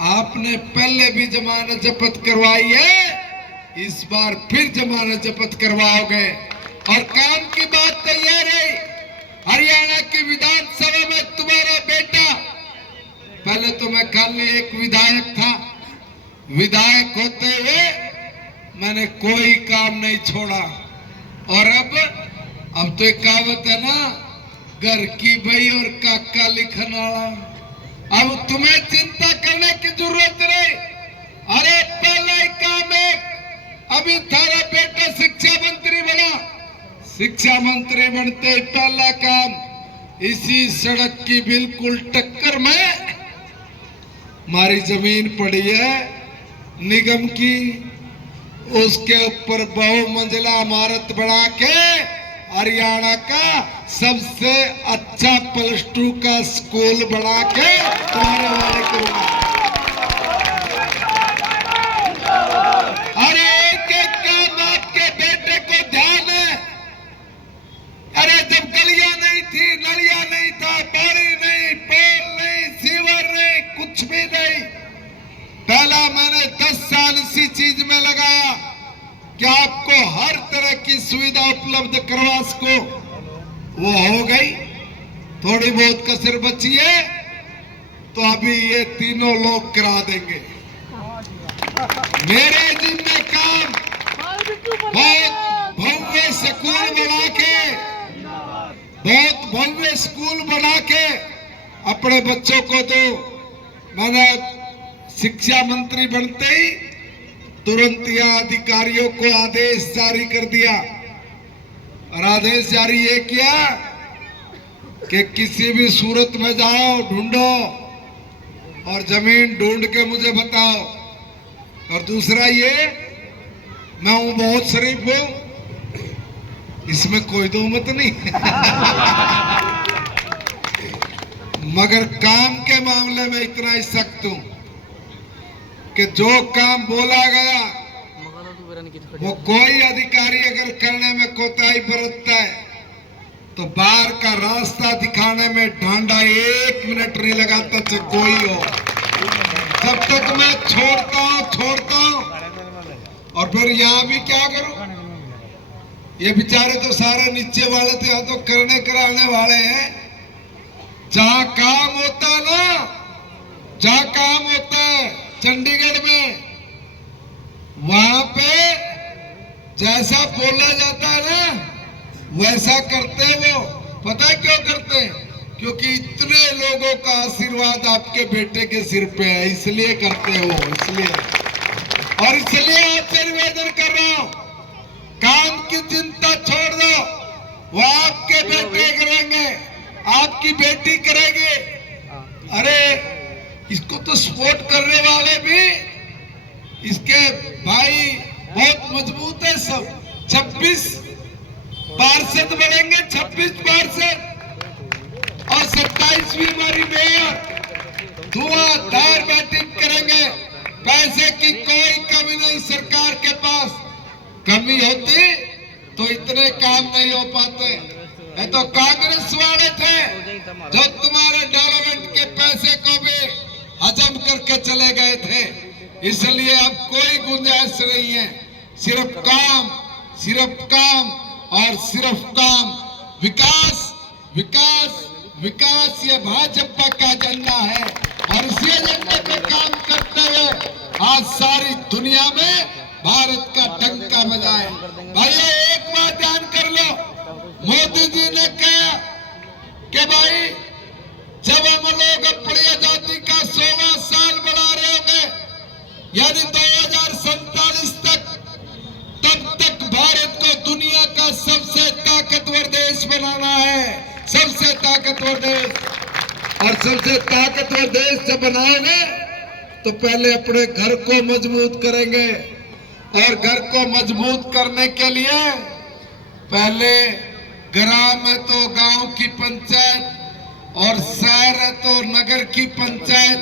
आपने पहले भी जमानत जब्त करवाई है, इस बार फिर जमानत जब्त करवाओगे। और काम की बात तो यह रही, हरियाणा की विधानसभा में तुम्हारा बेटा, पहले तो मैं खाली एक विधायक था, विधायक होते हुए मैंने कोई काम नहीं छोड़ा। और अब तो एक कहावत है ना, घर की बई और काका लिखन वाला। अब तुम्हें चिंता करने की जरूरत नहीं। अरे पहला ही काम है, अभी थारा बेटा शिक्षा मंत्री बना, शिक्षा मंत्री बनते ही पहला काम, इसी सड़क की बिल्कुल टक्कर में हमारी जमीन पड़ी है निगम की, उसके ऊपर बहुमंजिला इमारत बना के हरियाणा का सबसे अच्छा +2 का स्कूल बना के तुम्हारे वाले करूंगा। अरे एक एक काम आपके बेटे को ध्यान है। अरे जब गलियां नहीं थी, नलियां नहीं था, पानी नहीं, पोल नहीं, सीवर नहीं, कुछ भी नहीं, पहला मैंने 10 साल इसी चीज में लगाया कि आपको हर तरह की सुविधा उपलब्ध करवा सको। वो हो गई, थोड़ी बहुत कसर बची है तो अभी ये तीनों लोग करा देंगे। मेरे जिम्मे काम बहुत भव्य स्कूल बना के, बहुत भव्य स्कूल बना के अपने बच्चों को दो। मैंने शिक्षा मंत्री बनते ही तुरंत यह अधिकारियों को आदेश जारी कर दिया, और आदेश जारी ये किया कि किसी भी सूरत में जाओ, ढूंढो और जमीन ढूंढ के मुझे बताओ। और दूसरा ये, मैं हूं बहुत शरीफ हूं, इसमें कोई दोमत नहीं मगर काम के मामले में इतना ही सख्त हूं कि जो काम बोला गया वो कोई अधिकारी अगर करने में कोताही बरतता है तो बाहर का रास्ता दिखाने में ढांढा 1 मिनट नहीं लगाता, चाहे कोई हो। जब तक मैं छोड़ता हूं। और फिर यहां भी क्या करूं, ये बेचारे तो सारे नीचे वाले थे, यहाँ तो करने कराने वाले हैं। जहां काम होता ना, जहां काम होता है चंडीगढ़ में, वहां पे जैसा बोला जाता है ना वैसा करते वो। पता है क्यों करते हैं? क्योंकि इतने लोगों का आशीर्वाद आपके बेटे के सिर पे है, इसलिए करते हो। इसलिए आपसे निवेदन कर रहा हूं, काम की चिंता छोड़ दो, वो आपके बेटे करेंगे, आपकी बेटी करेगी। अरे इसको तो सपोर्ट करने वाले भी, इसके भाई बहुत मजबूत है सब। 26 पार्षद बनेंगे, 26 पार्षद, और 27वीं हमारी मेयर धुआंधार बैटिंग करेंगे। पैसे की कोई कमी नहीं सरकार के पास, कमी होती तो इतने काम नहीं हो पाते। ये तो कांग्रेस वाले थे जो तुम्हारे डेवलपमेंट के पैसे को भी हजम करके चले गए थे। इसलिए अब कोई गुंजाइश नहीं है, सिर्फ काम, सिर्फ काम और सिर्फ काम। विकास विकास विकास, ये भाजपा का एजेंडा है, और इसी एजेंडे पे काम करते हुए आज सारी दुनिया में भारत का डंका बजाए। भाई एक बात ध्यान कर लो, मोदी जी ने कहा कि भाई जब हम लोग अपनी आजादी का 100वां साल मना रहे होंगे, यानी 2047 तक, तब तक भारत को दुनिया का सबसे ताकतवर देश बनाना है, सबसे ताकतवर देश। और सबसे ताकतवर देश जब बनाओगे तो पहले अपने घर को मजबूत करेंगे, और घर को मजबूत करने के लिए पहले ग्राम है तो गांव की पंचायत, और शहर है तो नगर की पंचायत,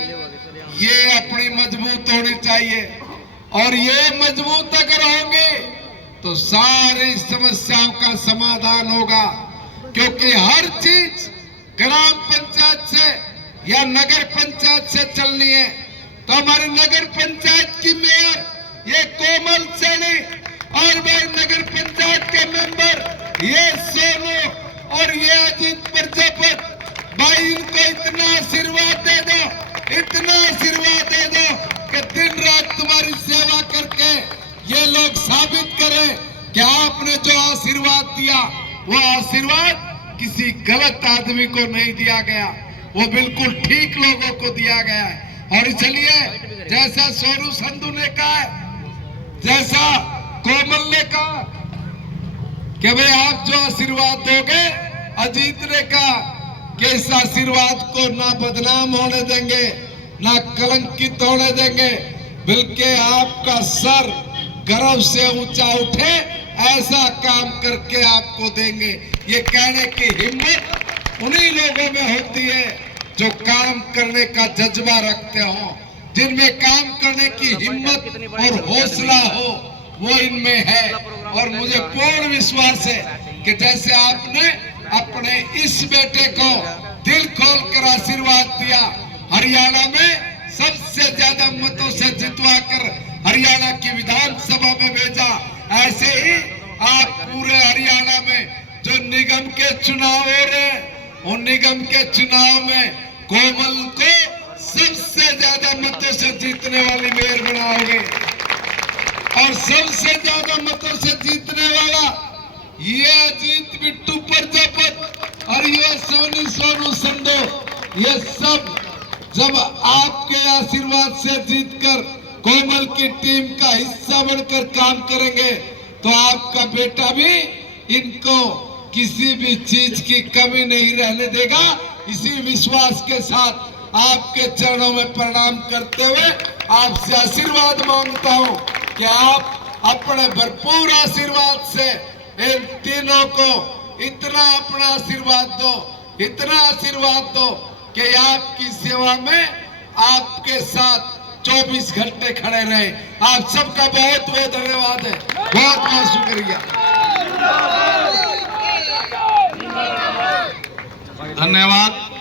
ये अपनी मजबूत होनी चाहिए। और ये मजबूत अगर होंगे तो सारी समस्याओं का समाधान होगा, क्योंकि हर चीज ग्राम पंचायत से या नगर पंचायत से चलनी है। तो हमारे नगर पंचायत की मेयर ये कोमल सैनी और भाई नगर पंचायत के मेंबर ये सोनू और ये अजीत प्रजापत, भाई इनको इतना आशीर्वाद दे दो, इतना आशीर्वाद दे दो कि दिन रात तुम्हारी सेवा करके ये लोग साबित करें कि आपने जो आशीर्वाद दिया वो आशीर्वाद किसी गलत आदमी को नहीं दिया गया, वो बिल्कुल ठीक लोगों को दिया गया है। और इसलिए जैसा सोनू संधू ने कहा है, जैसा कोमल ने कहा कि भाई आप जो आशीर्वाद दोगे, अजीत ने कहा कि इस आशीर्वाद को ना बदनाम होने देंगे, ना कलंकित होने देंगे, बल्कि आपका सर गर्व से ऊंचा उठे ऐसा काम करके आपको देंगे। ये कहने की हिम्मत उन्हीं लोगों में होती है जो काम करने का जज्बा रखते हो, जिनमें काम करने की हिम्मत और हौसला हो, वो इनमें है। और मुझे पूर्ण विश्वास है कि जैसे आपने अपने इस बेटे को दिल खोल कर आशीर्वाद दिया, हरियाणा में सबसे ज्यादा मतों से जितवाकर हरियाणा की विधानसभा में भेजा, ऐसे ही आप पूरे हरियाणा में जो निगम के चुनाव हो रहे, उन निगम के चुनाव में कोमल को सबसे ज्यादा मतों से जीतने वाली मेयर बनाओगे। और सबसे ज्यादा मतों से जीतने वाला ये अजीत बिट्टू प्रजापत और ये सोनू संधू, ये सब जब आपके आशीर्वाद से जीतकर कोमल की टीम का हिस्सा बनकर काम करेंगे तो आपका बेटा भी इनको किसी भी चीज की कमी नहीं रहने देगा। इसी विश्वास के साथ आपके चरणों में प्रणाम करते हुए आपसे आशीर्वाद मांगता हूं कि आप अपने भरपूर आशीर्वाद से इन तीनों को इतना अपना आशीर्वाद दो, इतना आशीर्वाद दो कि आपकी सेवा में आपके साथ 24 घंटे खड़े रहे। आप सबका बहुत बहुत धन्यवाद है, बहुत बहुत शुक्रिया, धन्यवाद।